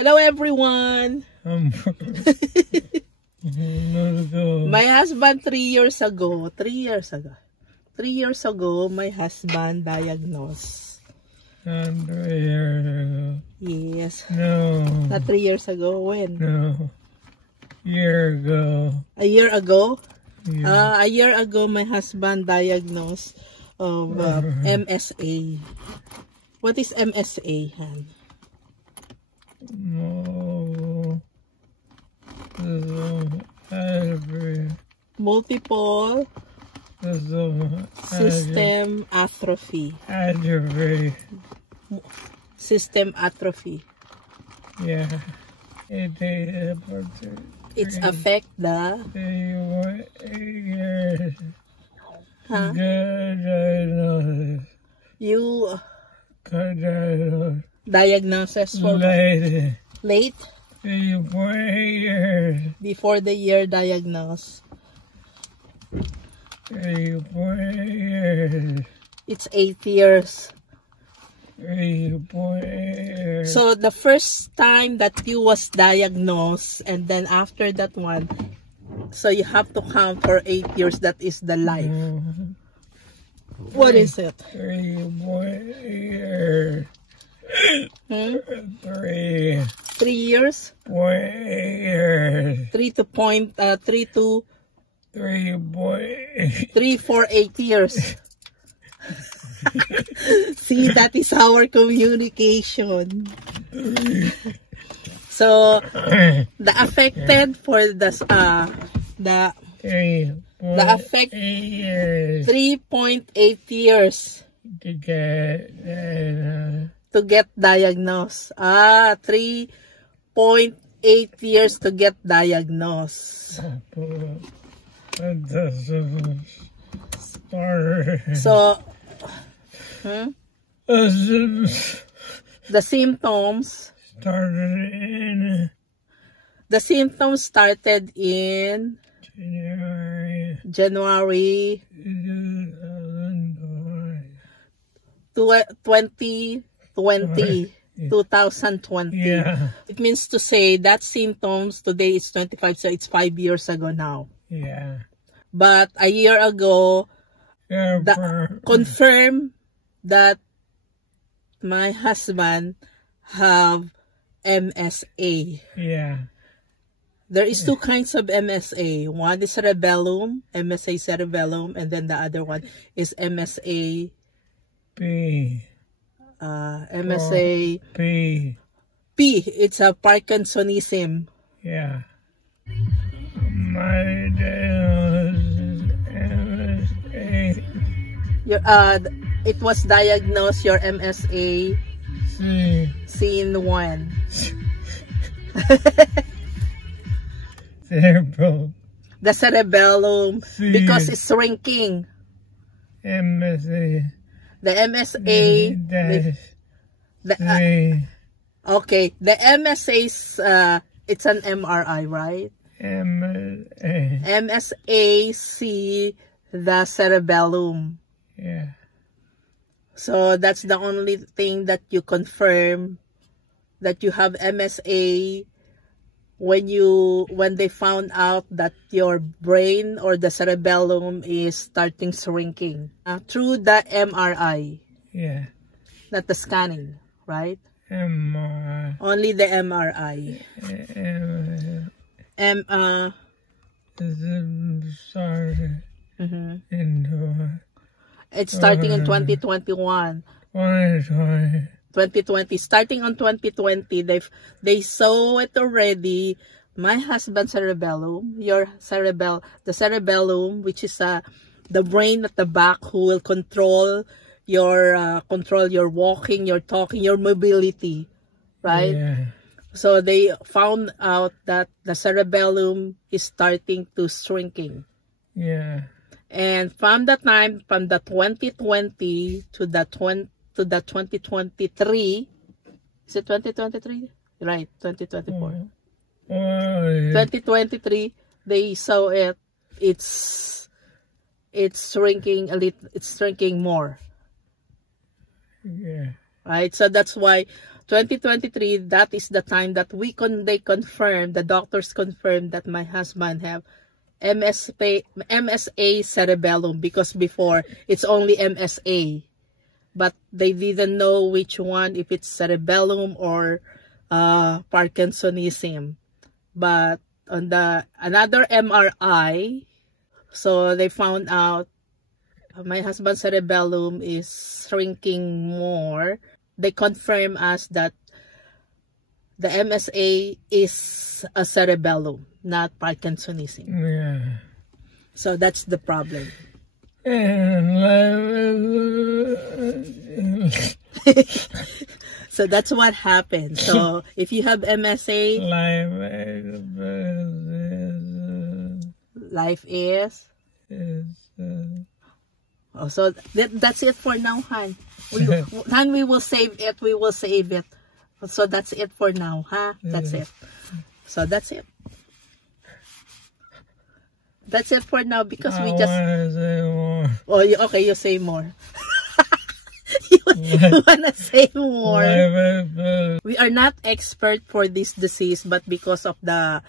Hello everyone! My husband 3 years ago, my husband diagnosed. And 3 years ago. Yes. No. Not 3 years ago, when? No. Year ago. A year ago? Yeah. A year ago, my husband diagnosed of MSA. What is MSA, Han? No. Multiple system atrophy. Atrophy. System atrophy. Yeah. It's affect the huh? You diagnosis for late before the year diagnosed. It's 8 years. So the first time that you was diagnosed, and then after that one, so you have to count for 8 years. That is the life. What is it? 3 years. 3 years? 4 years. 3 to point 3 to 3 for 8 years. See, that is our communication. So the affected for the affect 3.8 years to get diagnosed. 3.8 years to get diagnosed. So the symptoms started in January 2020. Yeah. It means to say that symptoms today is 25, so it's 5 years ago now. Yeah. But a year ago, confirmed that my husband have MSA. Yeah. There is 2 kinds of MSA. One is cerebellum, MSA cerebellum, and then the other one is MSA P. MSA P. P. It's a Parkinsonism. Yeah. My dad MSA. It was diagnosed your MSA seen when? Cerebral. The cerebellum, because it's shrinking. MSA. The MSA. Okay, the MSA's it's an MRI, right? MSA see the cerebellum. Yeah. So that's the only thing that you confirm that you have MSA when they found out that your brain or the cerebellum is starting shrinking through the MRI. Yeah. Not the scanning, right? MRI. Only the MRI. It's starting in 2021. 2020. Starting on 2020, they saw it already. My husband's cerebellum, the cerebellum, which is the brain at the back, who will control your walking, your talking, your mobility, right? Yeah. So they found out that the cerebellum is starting to shrinking. Yeah. And from the 2020 to the 2023, is it 2023? Right, 2024. 2023, they saw it. It's shrinking a little. It's shrinking more. Yeah. Right. So that's why 2023, that is the time that they confirmed, the doctors confirmed that my husband have MSA cerebellum, because before it's only MSA, but they didn't know which one, if it's cerebellum or Parkinsonism. But on the another MRI, so they found out my husband's cerebellum is shrinking more. They confirm us that the MSA is a cerebellum, not Parkinsonism. Yeah. So that's the problem. So that's what happened. So if you have MSA, life is oh, so that's it for now, Han. Han, we will save it. We will save it. So that's it for now, huh? That's it. So that's it. That's it for now, because we just... say more. Oh, okay, you say more. You want to say more. We are not expert for this disease, but because of the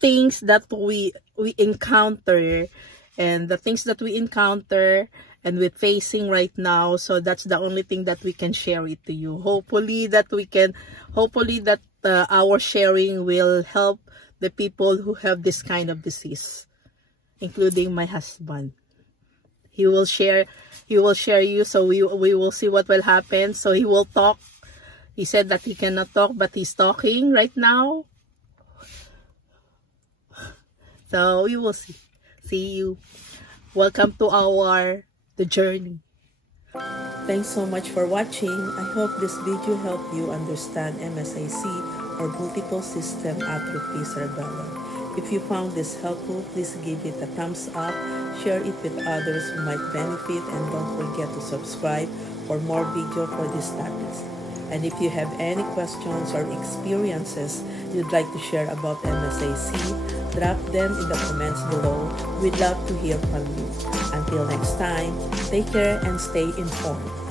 things that we encounter, and the things that we encounter and we're facing right now, so that's the only thing that we can share it to you. Hopefully that our sharing will help the people who have this kind of disease, including my husband. He will share you, so we will see what will happen. So he will talk. He said that he cannot talk, but he's talking right now. So we will see. See you. Welcome to the journey. Thanks so much for watching. I hope this video helped you understand MSAC, or multiple system atrophy cerebellum. If you found this helpful, please give it a thumbs up, share it with others who might benefit, and don't forget to subscribe for more video for these topics. And if you have any questions or experiences you'd like to share about MSAC, drop them in the comments below. We'd love to hear from you. Until next time, take care and stay informed.